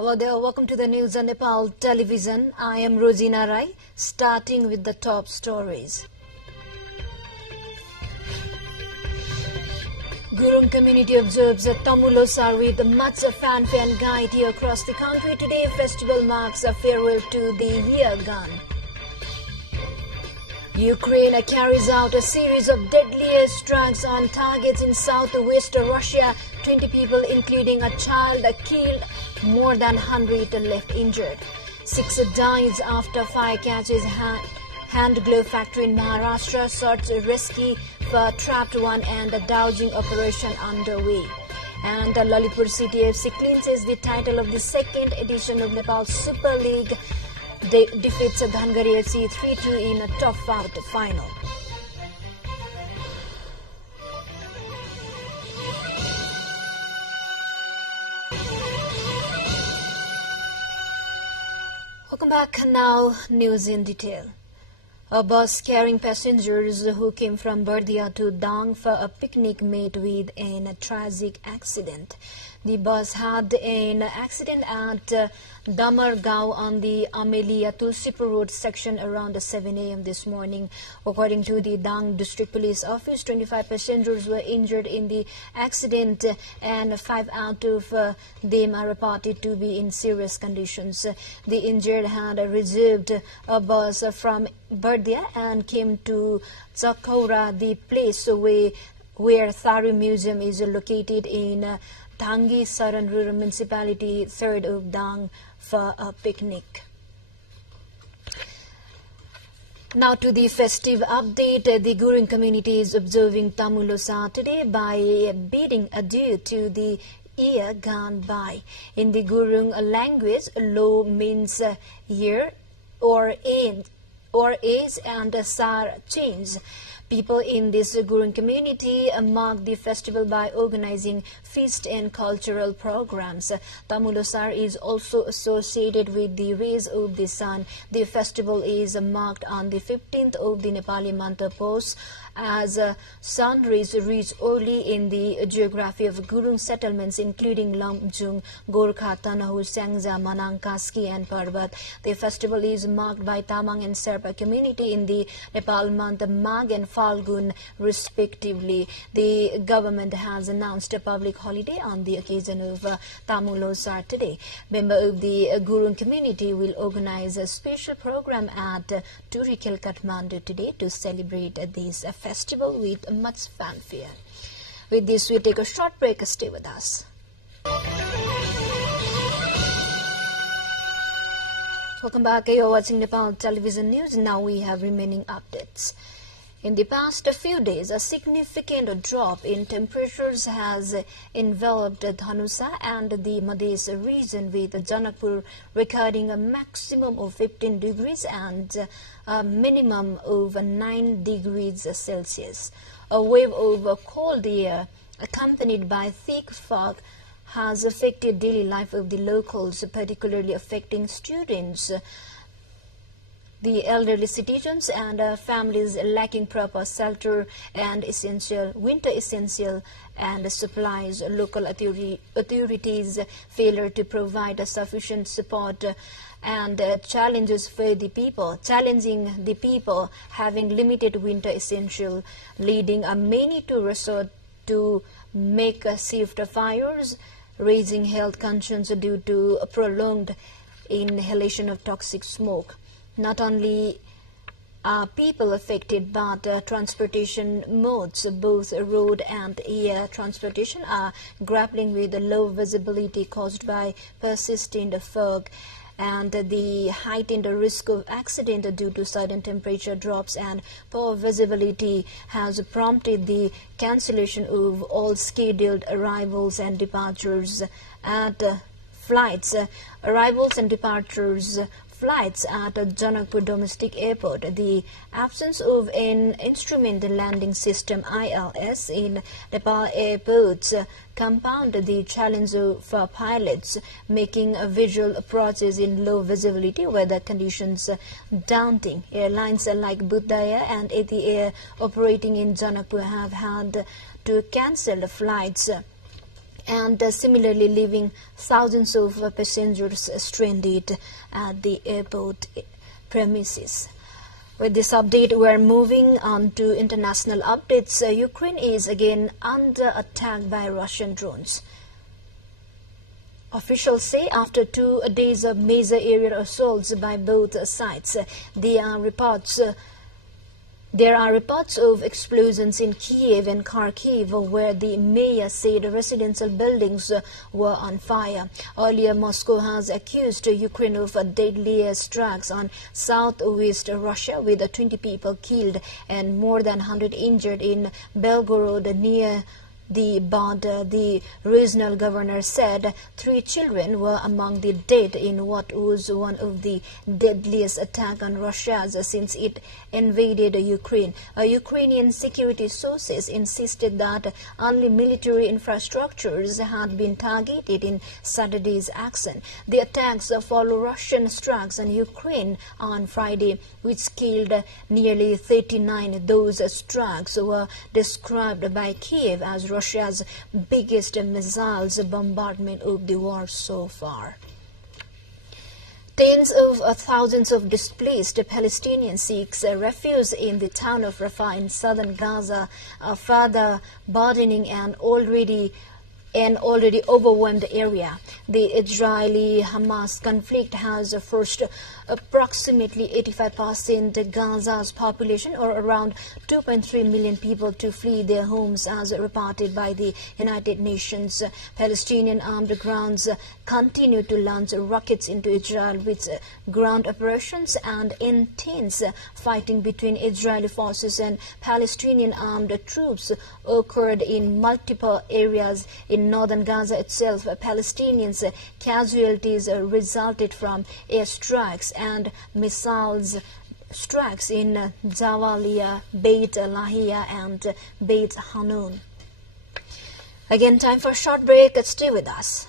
Hello there, welcome to the news on Nepal television. I am Rosina Rai, starting with the top stories. Gurung community observes a Tamulosar with much fanfare and gaiety across the country. Today, festival marks a farewell to the year gone. Ukraine carries out a series of deadly strikes on targets in southwest Russia. 20 people, including a child, killed, more than 100 left injured. 6 dies after fire catches hand glove factory in Maharashtra. Search rescue for trapped one and a dowsing operation underway. And the Lalitpur City FC clinches the title of the second edition of Nepal Super League. Defeats Dhangari FC 3-2 in a tough-out final. Welcome back. Now, news in detail. A bus carrying passengers who came from Bardia to Dang for a picnic met with a tragic accident. The bus had an accident at Damargaon on the Amelia Tulsipur Road section around 7 a.m. this morning. According to the Dang District Police Office, 25 passengers were injured in the accident and 5 out of them are reported to be in serious conditions. The injured had reserved a bus from Bardia and came to Chakaura, the place where Thari Museum is located in Thangi Saran Rural Municipality, 3rd of Dang, for a picnic. Now to the festive update. The Gurung community is observing Tamulosa today by bidding adieu to the year gone by. In the Gurung language, lo means year or age and sar change. People in this Gurung community mark the festival by organizing feast and cultural programs. Tamulosar is also associated with the rays of the sun. The festival is marked on the 15th of the Nepali month of Pos, as sun rays reach early in the geography of Gurung settlements, including Lamjung, Gorkha, Tanahu, Sangja, Manang, Kaski, and Parbat. The festival is marked by Tamang and Serpa community in the Nepal month of Mag and Falgun, respectively. The government has announced a public holiday on the occasion of Tamulosar today. Members of the Gurung community will organize a special program at Turikil, Kathmandu today to celebrate this festival with much fanfare. With this, we take a short break. Stay with us. Welcome back. You're watching Nepal Television News. Now we have remaining updates. In the past few days, a significant drop in temperatures has enveloped Dhanusa and the Madhes region, with Janakpur recording a maximum of 15 degrees and a minimum of 9 degrees Celsius. A wave of cold air accompanied by thick fog has affected daily life of the locals, particularly affecting students, the elderly citizens, and families lacking proper shelter and winter essential and supplies. Local authorities failure to provide sufficient support and challenges for the people, challenging the people having limited winter essential, leading many to resort to make shift fires, raising health concerns due to prolonged inhalation of toxic smoke. Not only are people affected, but transportation modes, both road and air transportation, are grappling with the low visibility caused by persistent fog, and the heightened risk of accident due to sudden temperature drops and poor visibility has prompted the cancellation of all scheduled arrivals and departures at flights. Arrivals and departures flights at Janakpur Domestic Airport. The absence of an instrument landing system ILS in Nepal airports compound the challenge for pilots, making visual approaches in low visibility weather conditions daunting. Airlines like Buddhaya and Eti Air operating in Janakpur have had to cancel flights and similarly leaving thousands of passengers stranded at the airport premises. With this update, we are moving on to international updates. Ukraine is again under attack by Russian drones. Officials say after 2 days of major aerial assaults by both sides, there are reports of explosions in Kiev and Kharkiv, where the mayor said residential buildings were on fire. Earlier, Moscow has accused Ukraine of deadly strikes on southwest Russia, with 20 people killed and more than 100 injured in Belgorod near the border. The regional governor said 3 children were among the dead in what was one of the deadliest attacks on Russia since it invaded Ukraine. Ukrainian security sources insisted that only military infrastructures had been targeted in Saturday's action. The attacks follow Russian strikes on Ukraine on Friday, which killed nearly 39. Those strikes were described by Kiev as Russia's biggest missiles bombardment of the war so far. Tens of thousands of displaced Palestinians seek refuge in the town of Rafah in southern Gaza, further burdening an already overwhelmed area. The Israeli-Hamas conflict has forced approximately 85% Gaza's population, or around 2.3 million people, to flee their homes, as reported by the United Nations. Palestinian armed grounds continue to launch rockets into Israel, with ground operations and intense fighting between Israeli forces and Palestinian armed troops occurred in multiple areas in northern Gaza itself. Palestinians' casualties resulted from airstrikes and missiles strikes in Jabalia, Beit Lahia and Beit Hanun. Again, time for a short break. Stay with us.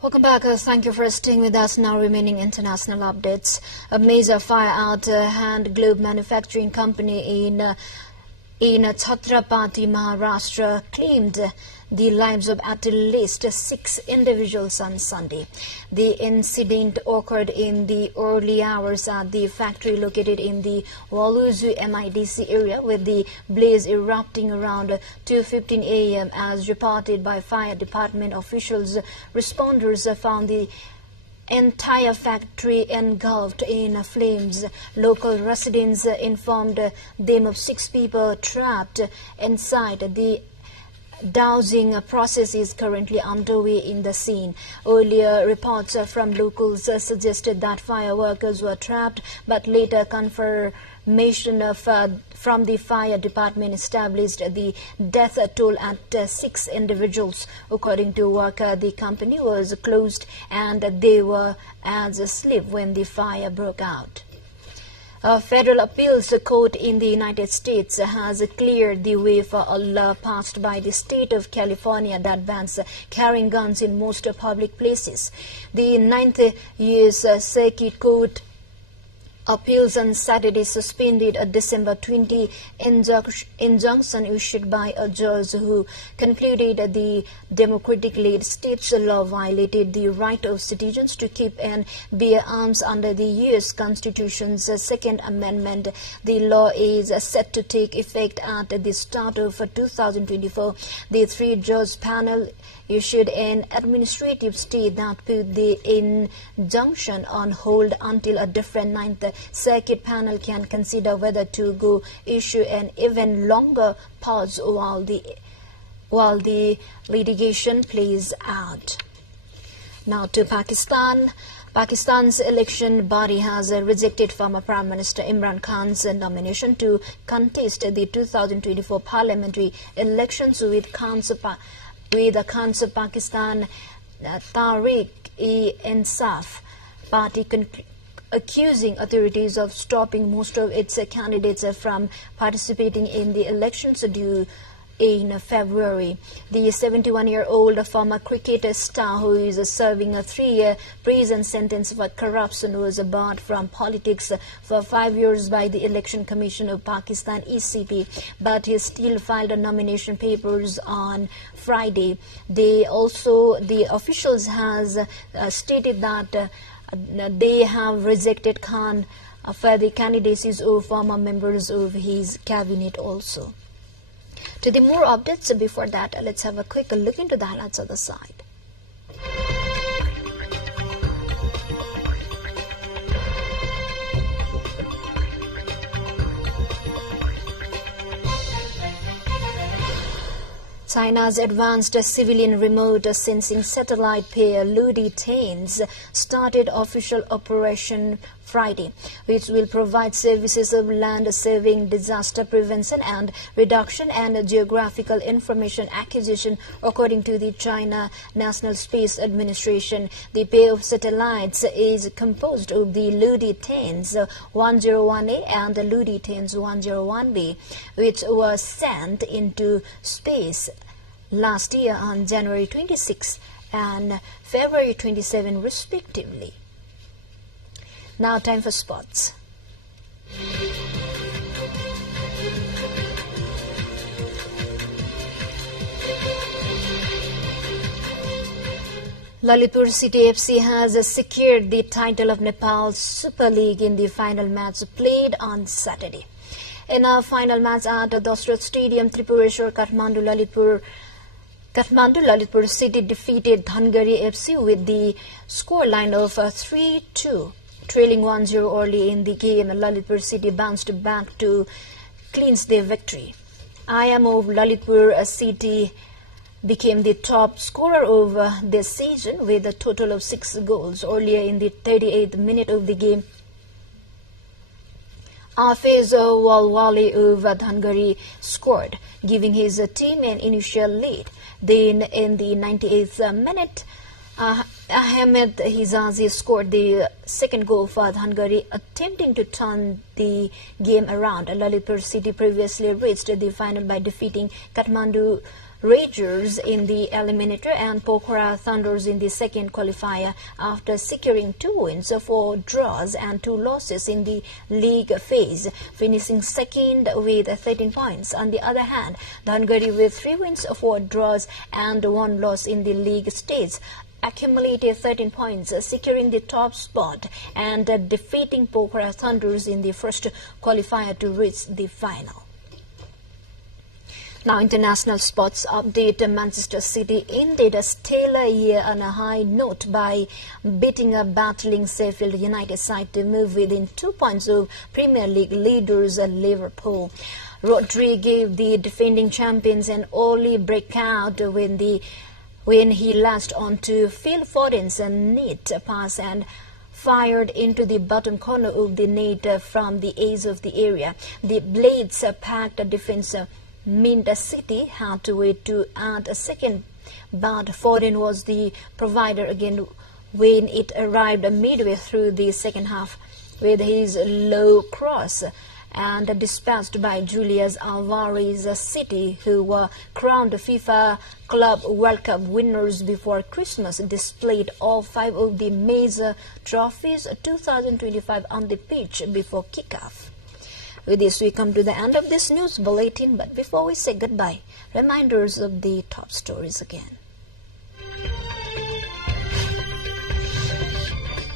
Welcome back. Thank you for staying with us. Now, remaining international updates. A major fire at hand glove manufacturing company in Chhatrapati, Maharashtra, claimed the lives of at least 6 individuals on Sunday. The incident occurred in the early hours at the factory located in the Waluzu MIDC area, with the blaze erupting around 2:15 a.m. As reported by fire department officials, responders found the entire factory engulfed in flames. Local residents informed them of 6 people trapped inside. The dousing process is currently underway in the scene. Earlier reports from locals suggested that fire workers were trapped, but later confirmation from the fire department established the death toll at 6 individuals. According to worker, the company was closed and they were asleep when the fire broke out. A federal appeals court in the United States has cleared the way for a law passed by the state of California that bans carrying guns in most public places. The 9th U.S. Circuit Court Appeals on Saturday suspended a December 20 injunction issued by a judge who concluded the Democratic-led state's law violated the right of citizens to keep and bear arms under the U.S. Constitution's Second Amendment. The law is set to take effect at the start of 2024. The 3-judge panel issued an administrative stay that put the injunction on hold until a different 9th Circuit panel can consider whether to go issue an even longer pause while the litigation plays out. Now to Pakistan. Pakistan's election body has rejected former Prime Minister Imran Khan's nomination to contest the 2024 parliamentary elections with Khan's Pakistan Tehreek-e-Insaf party accusing authorities of stopping most of its candidates from participating in the elections due in February. The 71-year-old former cricketer star, who is serving a 3-year prison sentence for corruption, was barred from politics for 5 years by the Election Commission of Pakistan (ECP), but he still filed nomination papers on Friday. The officials has stated that they have rejected Khan for the candidacies of former members of his cabinet also. To the more updates, before that, let's have a quick look into the highlights of the side. China's advanced civilian remote sensing satellite pair Ludi-10s started official operation Friday, which will provide services of land saving, disaster prevention and reduction, and geographical information acquisition, according to the China National Space Administration. The pair of satellites is composed of the Ludi-10s 101A and the Ludi-10s 101B, which were sent into space last year on January 26 and February 27 respectively. Now time for sports. Lalitpur City FC has secured the title of Nepal Super League in the final match played on Saturday. In our final match at Dasrath Stadium, Tripureshwar Kathmandu Lalitpur City defeated Dhangari FC with the scoreline of 3-2. Trailing 1-0 early in the game, Lalitpur City bounced back to clinch their victory. IM of Lalitpur City became the top scorer of this season with a total of 6 goals. Earlier in the 38th minute of the game, Afez Walwali of Dhangari scored, giving his team an initial lead. Then in the 98th minute, Ahmed Hizazi scored the second goal for Dhangari, attempting to turn the game around. Lalitpur City previously reached the final by defeating Kathmandu Rangers in the eliminator and Pokhara Thunders in the second qualifier, after securing 2 wins, 4 draws and 2 losses in the league phase, finishing second with 13 points. On the other hand, Dhangari, with 3 wins, 4 draws and 1 loss in the league stage, accumulated 13 points, securing the top spot and defeating Pokhara Thunders in the first qualifier to reach the final. Now, international sports update. Manchester City ended a stellar year on a high note by beating a battling Sheffield United side to move within 2 points of Premier League leaders Liverpool. Rodri gave the defending champions an early breakout when he latched onto Phil Foden's neat pass and fired into the bottom corner of the net from the edge of the area. The Blades packed defense meant City had to wait to add a second, but Foden was the provider again when it arrived midway through the second half with his low cross and dispatched by Julius Alvarez. City, who were crowned FIFA Club World Cup winners before Christmas, displayed all 5 of the major trophies 2025 on the pitch before kickoff. With this, we come to the end of this news bulletin, but before we say goodbye, reminders of the top stories again.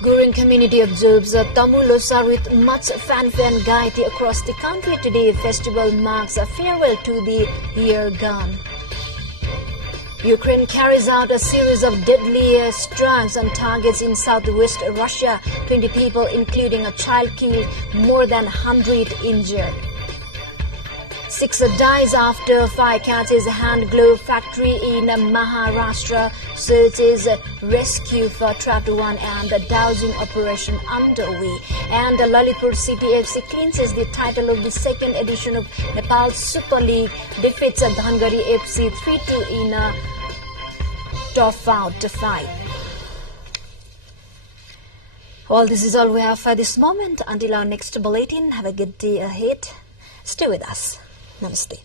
Gurung community observes Tamulosa with much fanfare and gaiety across the country today. Festival marks a farewell to the year gone. Ukraine carries out a series of deadly strikes on targets in southwest Russia. 20 people, including a child, killed, more than 100 injured. 6 dies after fire catches hand glove factory in Maharashtra. Searches rescue for trapped one and dowsing operation underway. And Lalitpur City FC clinches the title of the second edition of Nepal Super League, defeats Dhangari FC 3-2 in a tough-out fight. Well, this is all we have for this moment. Until our next bulletin, have a good day ahead. Stay with us. Namaste.